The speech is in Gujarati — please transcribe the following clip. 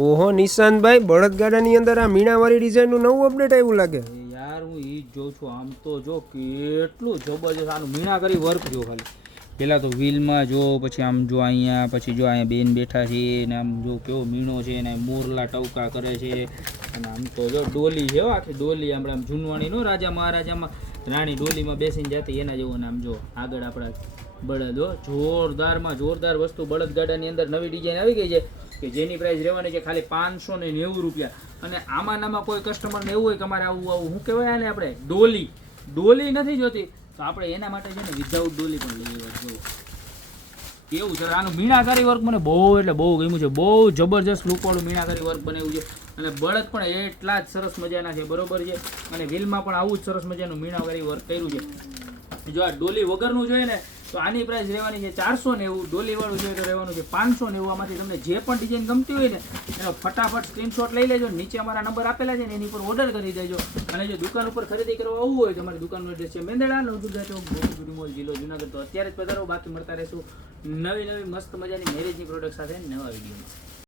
ઓહો નિશાંતભાઈ, બળદગાડાની અંદર આ મીણાવાળી ડિઝાઇનનું નવું અપડેટ આવ્યું લાગે. યાર હું ઈ જ જોઉં છું. આમ તો જો કેટલું જબરજસ્ત આનું મીણાકારી વર્ક જો ખાલી. પહેલાં તો વ્હીલમાં જો, પછી આમ જો અહીંયા, પછી જો અહીંયા બેન બેઠા છે ને આમ જો કેવો મીણો છે ને મોરલા ટવકા કરે છે. અને આમ તો જો ડોલી છે આખી ડોલી, આપણે આમ જૂનવાણી નો રાજા મહારાજામાં રાણી ડોલીમાં બેસીને જતી એના જેવું. ને આમ જો આગળ આપણા બળદો જોરદારમાં જોરદાર વસ્તુ બળદગાડાની અંદર નવી ડિઝાઇન આવી ગઈ છે કે જેની પ્રાઇસ રહેવાની છે ખાલી 590 રૂપિયા. અને આમાં કોઈ કસ્ટમરને એવું હોય કે અમારે આવું શું કહેવાય આને આપણે ડોલી નથી જોતી, તો આપણે એના માટે છે ને વિધાઉટ ડોલી પણ લઈ આવ્યા. જો કેવું સર આનું મીણાકારી વર્ક મને બહુ એટલે બહુ ગમ્યું છે. બહુ જબરજસ્ત લુકવાળું મીણાકારી વર્ક બનાવ્યું છે. અને બળદ પણ એટલા જ સરસ મજાના છે, બરોબર છે. અને વ્હીલમાં પણ આવું જ સરસ મજાનું મીણાકારી વર્ક કર્યું છે. જો આ ડોલી વગરનું જોઈએ ને તો આની પ્રાઇસ રહેવાની છે 490. ડોલી વાળું જોઈએ તો રહેવાનું છે 590. આમાંથી તમને જે પણ ડિઝાઇન ગમતી હોય ને એનો ફટાફટ સ્ક્રીનશોટ લઈ લેજો. નીચે અમારા નંબર આપેલા છે ને એની પર ઓર્ડર કરી દેજો. અને જો દુકાન ઉપર ખરીદી કરવા આવવું હોય તો અમારી દુકાનનો એડ્રેસ છે મેંદરડા નવદુર્ગા ચોક, ગોકુળ મોલ, જિલ્લો જુનાગઢ. તો અત્યારે જ પધારો. બાકી મળતા રહેશું નવી મસ્ત મજાની મેરેજની પ્રોડક્ટ સાથે નવા વિડીયોમાં.